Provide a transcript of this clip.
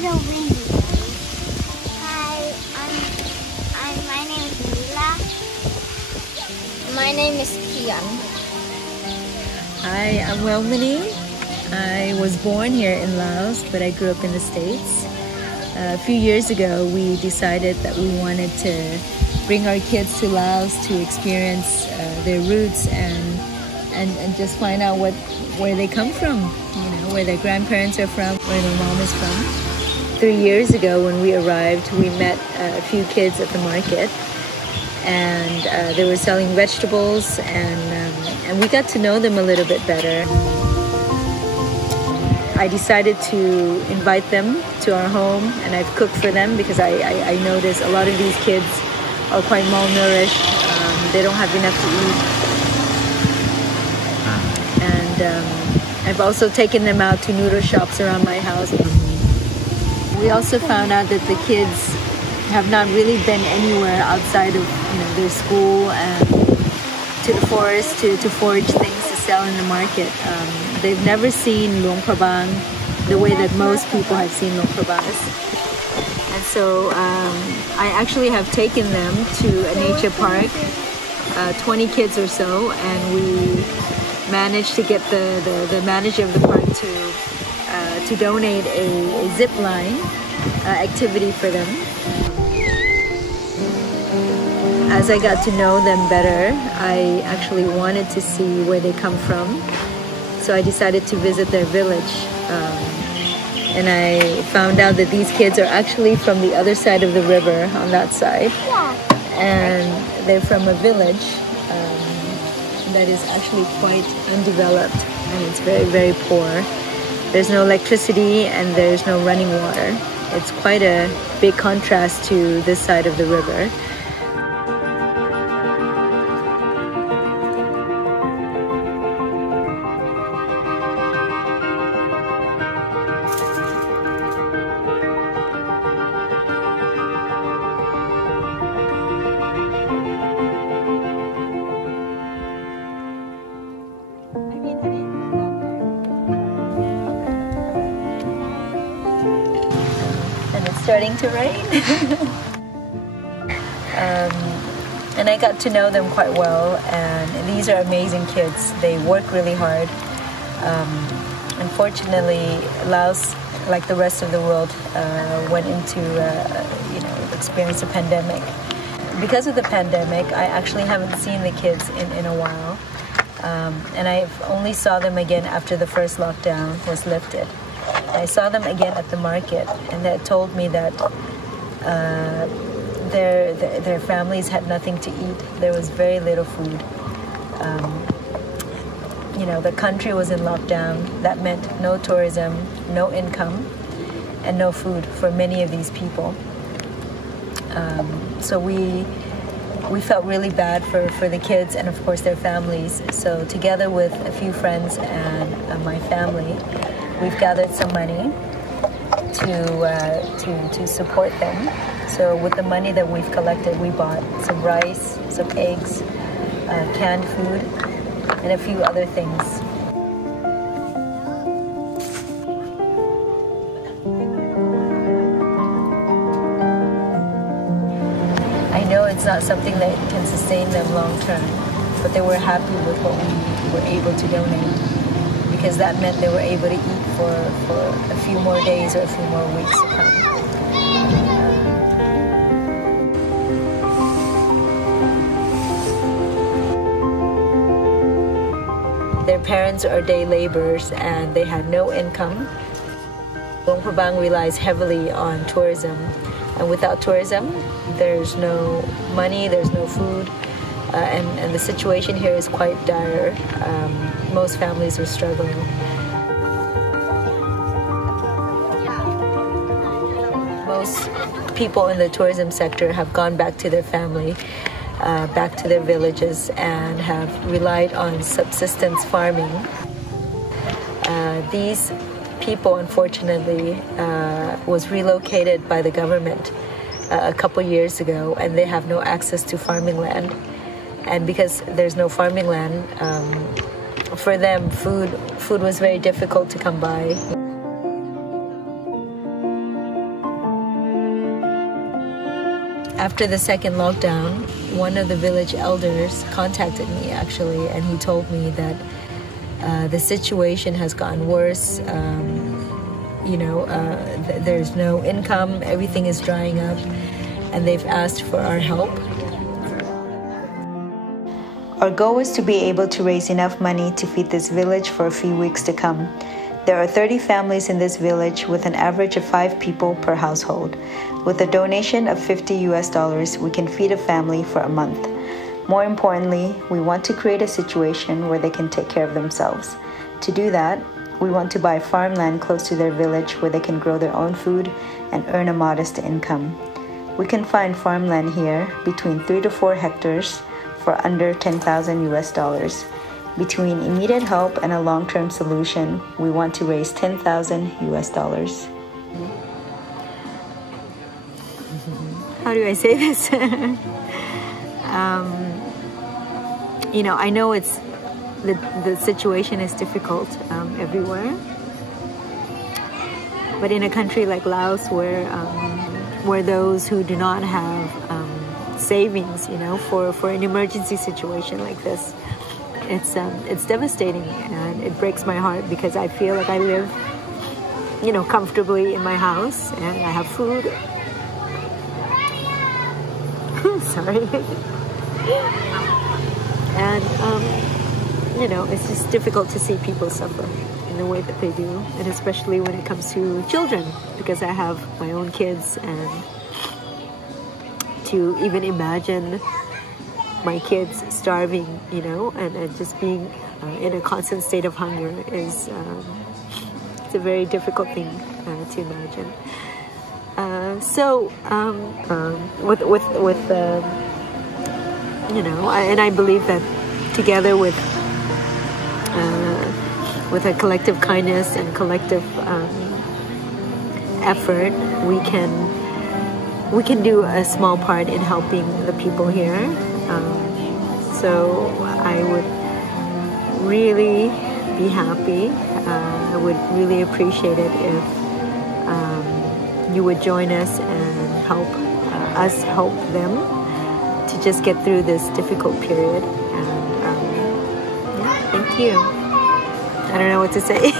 little windy day. Hi, my name is Mila. My name is Kian. Hi, I'm Welmini. I was born here in Laos, but I grew up in the States. A few years ago, we decided that we wanted to bring our kids to Laos to experience their roots and just find out where they come from, you know, where their grandparents are from, where their mom is from. 3 years ago when we arrived, we met a few kids at the market, and they were selling vegetables, and we got to know them a little bit better. I decided to invite them to our home, and I've cooked for them because I noticed a lot of these kids are quite malnourished. They don't have enough to eat. And I've also taken them out to noodle shops around my house. We also found out that the kids have not really been anywhere outside of their school and to the forest to forage things to sell in the market. They've never seen luang prabang the way that most people have seen luang prabangs. And so I actually have taken them to a nature park, 20 kids or so, and we managed to get the manager of the park to donate a zip line activity for them. As I got to know them better, I actually wanted to see where they come from. So I decided to visit their village. And I found out that these kids are actually from the other side of the river on that side. And they're from a village that is actually quite undeveloped, and it's very, very poor. There's no electricity and there's no running water. It's quite a big contrast to this side of the river. Starting to rain. And I got to know them quite well, and these are amazing kids. They work really hard. Unfortunately, Laos, like the rest of the world, went into experienced a pandemic. Because of the pandemic, I actually haven't seen the kids in a while, and I only saw them again after the first lockdown was lifted. I saw them again at the market, and they told me that their families had nothing to eat. There was very little food. The country was in lockdown. That meant no tourism, no income, and no food for many of these people. So we felt really bad for the kids and of course their families. So together with a few friends and my family, we've gathered some money to support them. So with the money that we've collected, we bought some rice, some eggs, canned food, and a few other things. I know it's not something that can sustain them long term, but they were happy with what we were able to donate, because that meant they were able to eat for a few more days or a few more weeks to come. Their parents are day laborers and they had no income. Luang Prabang relies heavily on tourism, and without tourism, there's no money, there's no food, and the situation here is quite dire. Most families are struggling. Most people in the tourism sector have gone back to their family, back to their villages, and have relied on subsistence farming. These people, unfortunately, was relocated by the government a couple years ago, and they have no access to farming land. And because there's no farming land, for them, food was very difficult to come by. After the second lockdown, one of the village elders contacted me actually, and he told me that the situation has gotten worse. There's no income, everything is drying up, and they've asked for our help. Our goal is to be able to raise enough money to feed this village for a few weeks to come. There are 30 families in this village with an average of 5 people per household. With a donation of $50, we can feed a family for a month. More importantly, we want to create a situation where they can take care of themselves. To do that, we want to buy farmland close to their village where they can grow their own food and earn a modest income. We can find farmland here between 3 to 4 hectares for under $10,000. Between immediate help and a long-term solution, we want to raise $10,000. How do I say this? I know it's the situation is difficult everywhere, but in a country like Laos, where those who do not have savings, for an emergency situation like this, it's devastating, and it breaks my heart because I feel like I live, comfortably in my house and I have food. Sorry. And it's just difficult to see people suffer in the way that they do, and especially when it comes to children, because I have my own kids, and to even imagine my kids starving, and just being in a constant state of hunger is it's a very difficult thing to imagine. And I believe that together with a collective kindness and collective effort, we can do a small part in helping the people here. So I would really be happy. I would really appreciate it if you would join us and help us help them to just get through this difficult period. And thank you. I don't know what to say.